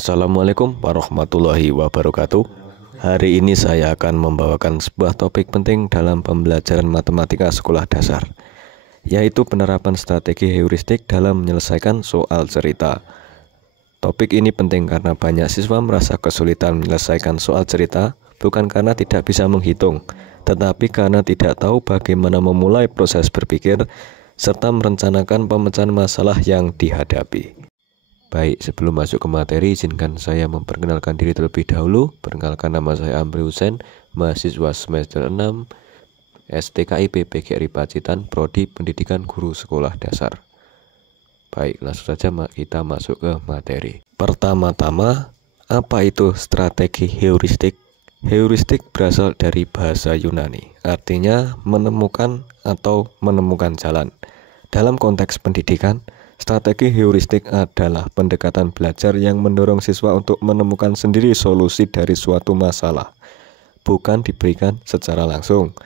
Assalamualaikum warahmatullahi wabarakatuh. Hari ini saya akan membawakan sebuah topik penting dalam pembelajaran matematika sekolah dasar, yaitu penerapan strategi heuristik dalam menyelesaikan soal cerita. Topik ini penting karena banyak siswa merasa kesulitan menyelesaikan soal cerita, bukan karena tidak bisa menghitung, tetapi karena tidak tahu bagaimana memulai proses berpikir serta merencanakan pemecahan masalah yang dihadapi. Baik, sebelum masuk ke materi, izinkan saya memperkenalkan diri terlebih dahulu. Perkenalkan, nama saya Amri Husain, mahasiswa semester 6 STKIP PGRI Pacitan, Prodi Pendidikan Guru Sekolah Dasar. Baik, langsung saja kita masuk ke materi. Pertama-tama, apa itu strategi heuristik? Heuristik berasal dari bahasa Yunani, artinya menemukan atau menemukan jalan. Dalam konteks pendidikan, strategi heuristik adalah pendekatan belajar yang mendorong siswa untuk menemukan sendiri solusi dari suatu masalah, bukan diberikan secara langsung.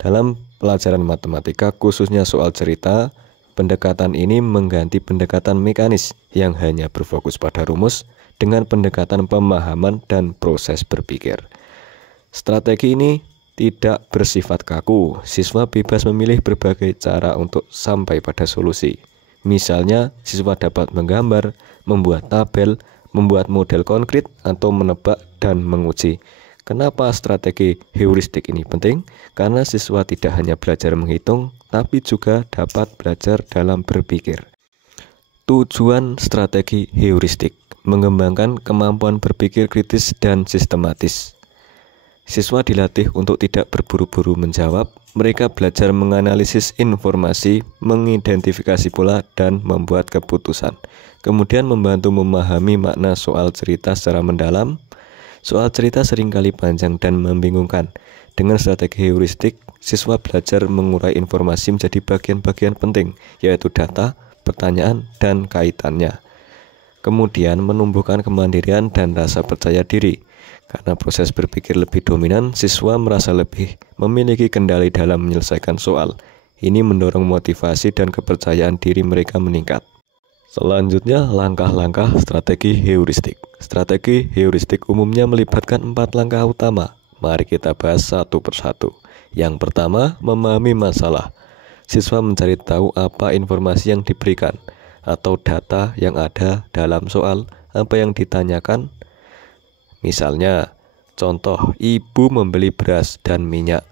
Dalam pelajaran matematika, khususnya soal cerita, pendekatan ini mengganti pendekatan mekanis yang hanya berfokus pada rumus dengan pendekatan pemahaman dan proses berpikir. Strategi ini tidak bersifat kaku. Siswa bebas memilih berbagai cara untuk sampai pada solusi. Misalnya, siswa dapat menggambar, membuat tabel, membuat model konkret, atau menebak dan menguji. Kenapa strategi heuristik ini penting? Karena siswa tidak hanya belajar menghitung, tapi juga dapat belajar dalam berpikir. Tujuan strategi heuristik: mengembangkan kemampuan berpikir kritis dan sistematis. Siswa dilatih untuk tidak berburu-buru menjawab. Mereka belajar menganalisis informasi, mengidentifikasi pola, dan membuat keputusan. Kemudian membantu memahami makna soal cerita secara mendalam. Soal cerita seringkali panjang dan membingungkan. Dengan strategi heuristik, siswa belajar mengurai informasi menjadi bagian-bagian penting, yaitu data, pertanyaan, dan kaitannya. Kemudian menumbuhkan kemandirian dan rasa percaya diri. Karena proses berpikir lebih dominan, siswa merasa lebih memiliki kendali dalam menyelesaikan soal. Ini mendorong motivasi dan kepercayaan diri mereka meningkat. Selanjutnya, langkah-langkah strategi heuristik. Strategi heuristik umumnya melibatkan 4 langkah utama. Mari kita bahas satu persatu. Yang pertama, memahami masalah. Siswa mencari tahu apa informasi yang diberikan atau data yang ada dalam soal, apa yang ditanyakan. Misalnya, contoh, ibu membeli beras dan minyak.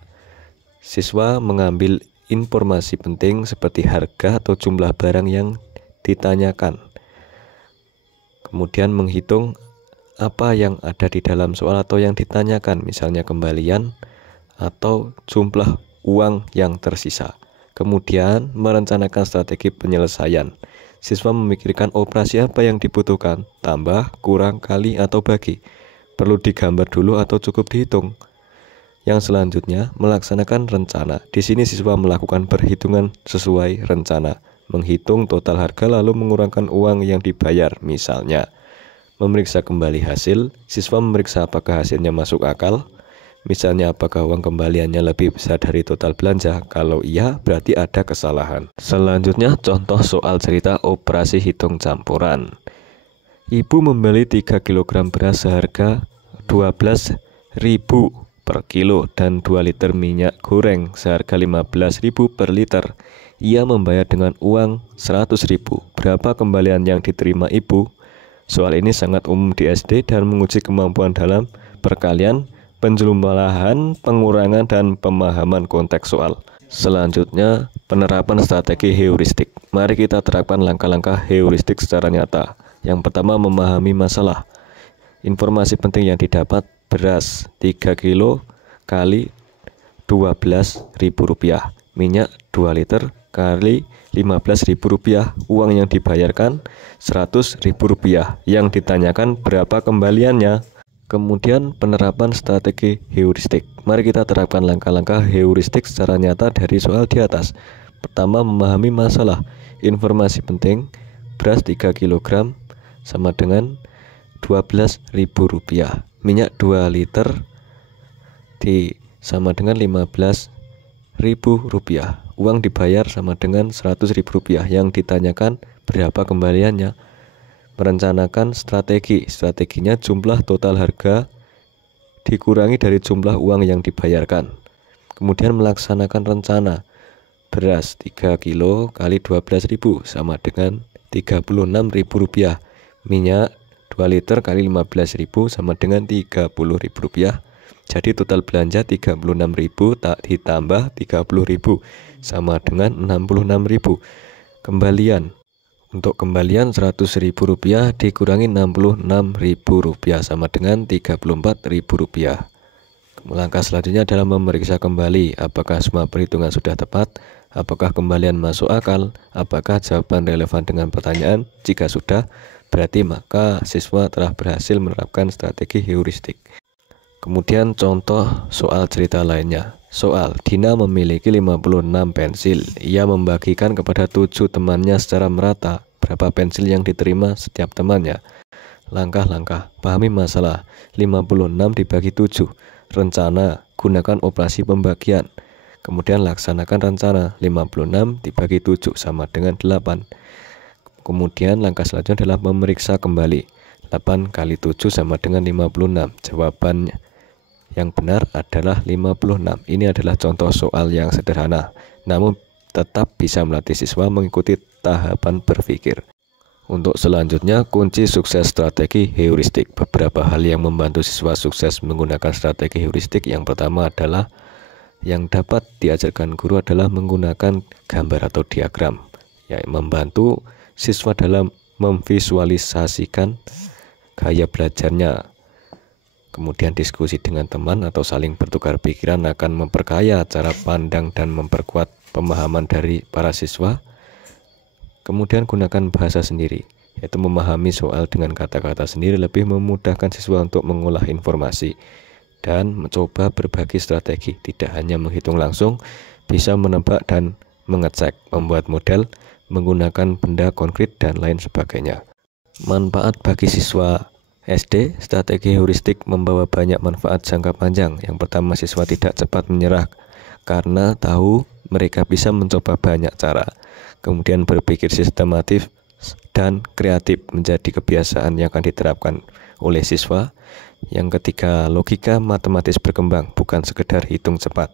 Siswa mengambil informasi penting seperti harga atau jumlah barang yang ditanyakan. Kemudian menghitung apa yang ada di dalam soal atau yang ditanyakan, misalnya kembalian atau jumlah uang yang tersisa. Kemudian merencanakan strategi penyelesaian. Siswa memikirkan operasi apa yang dibutuhkan, tambah, kurang, kali, atau bagi. Perlu digambar dulu atau cukup dihitung. Yang selanjutnya, melaksanakan rencana. Di sini siswa melakukan perhitungan sesuai rencana, menghitung total harga lalu mengurangkan uang yang dibayar. Misalnya, memeriksa kembali hasil. Siswa memeriksa apakah hasilnya masuk akal. Misalnya, apakah uang kembaliannya lebih besar dari total belanja? Kalau iya, berarti ada kesalahan. Selanjutnya, contoh soal cerita operasi hitung campuran. Ibu membeli 3 kg beras seharga 12.000 per kilo dan 2 liter minyak goreng seharga 15.000 per liter. Ia membayar dengan uang 100.000. Berapa kembalian yang diterima ibu? Soal ini sangat umum di SD dan menguji kemampuan dalam perkalian, penjumlahan, pengurangan, dan pemahaman konteks soal. Selanjutnya, penerapan strategi heuristik. Mari kita terapkan langkah-langkah heuristik secara nyata. Yang pertama, memahami masalah. Informasi penting yang didapat: beras 3 kilo kali 12.000 rupiah, minyak 2 liter kali 15.000 rupiah, uang yang dibayarkan 100.000 rupiah, yang ditanyakan berapa kembaliannya. Kemudian penerapan strategi heuristik. Mari kita terapkan langkah-langkah heuristik secara nyata dari soal di atas. Pertama, memahami masalah. Informasi penting: beras 3 kg sama dengan 12.000 rupiah, minyak 2 liter sama dengan 15.000 rupiah, uang dibayar sama dengan 100.000 rupiah, yang ditanyakan berapa kembaliannya. Merencanakan strategi. Strateginya jumlah total harga dikurangi dari jumlah uang yang dibayarkan. Kemudian melaksanakan rencana. Beras 3 kilo kali 12.000 sama dengan Rp36.000. Minyak 2 liter kali 15.000 sama dengan Rp30.000. Jadi total belanja 36.000 tak ditambah 30.000 sama dengan 66.000. Kembalian. Untuk kembalian Rp100.000 dikurangi Rp66.000 sama dengan Rp34.000. Langkah selanjutnya adalah memeriksa kembali apakah semua perhitungan sudah tepat, apakah kembalian masuk akal, apakah jawaban relevan dengan pertanyaan. Jika sudah, berarti maka siswa telah berhasil menerapkan strategi heuristik. Kemudian contoh soal cerita lainnya. Soal, Dina memiliki 56 pensil. Ia membagikan kepada 7 temannya secara merata. Berapa pensil yang diterima setiap temannya? Langkah-langkah, pahami masalah. 56 dibagi 7. Rencana, gunakan operasi pembagian. Kemudian laksanakan rencana. 56 dibagi 7 sama dengan 8. Kemudian langkah selanjutnya adalah memeriksa kembali. 8 kali 7 sama dengan 56. Jawabannya yang benar adalah 56. Ini adalah contoh soal yang sederhana, namun tetap bisa melatih siswa mengikuti tahapan berpikir. Untuk selanjutnya, kunci sukses strategi heuristik. Beberapa hal yang membantu siswa sukses menggunakan strategi heuristik. Yang pertama adalah yang dapat diajarkan guru adalah menggunakan gambar atau diagram, yang membantu siswa dalam memvisualisasikan gaya belajarnya. Kemudian diskusi dengan teman atau saling bertukar pikiran akan memperkaya cara pandang dan memperkuat pemahaman dari para siswa. Kemudian gunakan bahasa sendiri, yaitu memahami soal dengan kata-kata sendiri lebih memudahkan siswa untuk mengolah informasi. Dan mencoba berbagi strategi, tidak hanya menghitung langsung, bisa menebak dan mengecek, membuat model, menggunakan benda konkret dan lain sebagainya. Manfaat bagi siswa SD, strategi heuristik membawa banyak manfaat jangka panjang. Yang pertama, siswa tidak cepat menyerah karena tahu mereka bisa mencoba banyak cara. Kemudian berpikir sistematis dan kreatif menjadi kebiasaan yang akan diterapkan oleh siswa. Yang ketiga, logika matematis berkembang, bukan sekedar hitung cepat.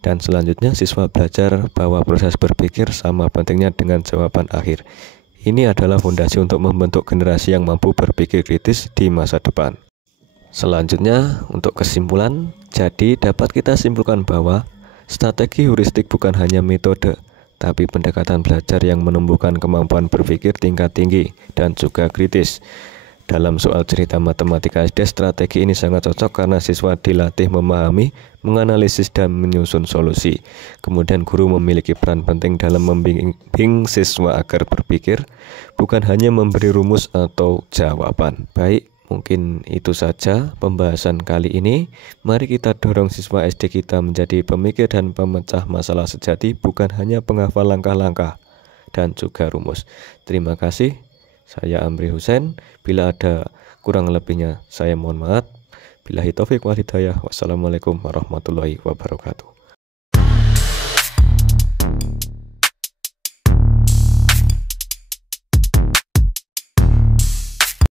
Dan selanjutnya, siswa belajar bahwa proses berpikir sama pentingnya dengan jawaban akhir. Ini adalah fondasi untuk membentuk generasi yang mampu berpikir kritis di masa depan. Selanjutnya, untuk kesimpulan, jadi dapat kita simpulkan bahwa strategi heuristik bukan hanya metode, tapi pendekatan belajar yang menumbuhkan kemampuan berpikir tingkat tinggi dan juga kritis. Dalam soal cerita matematika SD, strategi ini sangat cocok karena siswa dilatih memahami, menganalisis, dan menyusun solusi. Kemudian guru memiliki peran penting dalam membimbing siswa agar berpikir, bukan hanya memberi rumus atau jawaban. Baik, mungkin itu saja pembahasan kali ini. Mari kita dorong siswa SD kita menjadi pemikir dan pemecah masalah sejati, bukan hanya penghafal langkah-langkah dan juga rumus. Terima kasih. Saya Amri Husain. Bila ada kurang lebihnya saya mohon maaf. Billahi taufik wal hidayah. Wassalamualaikum warahmatullahi wabarakatuh.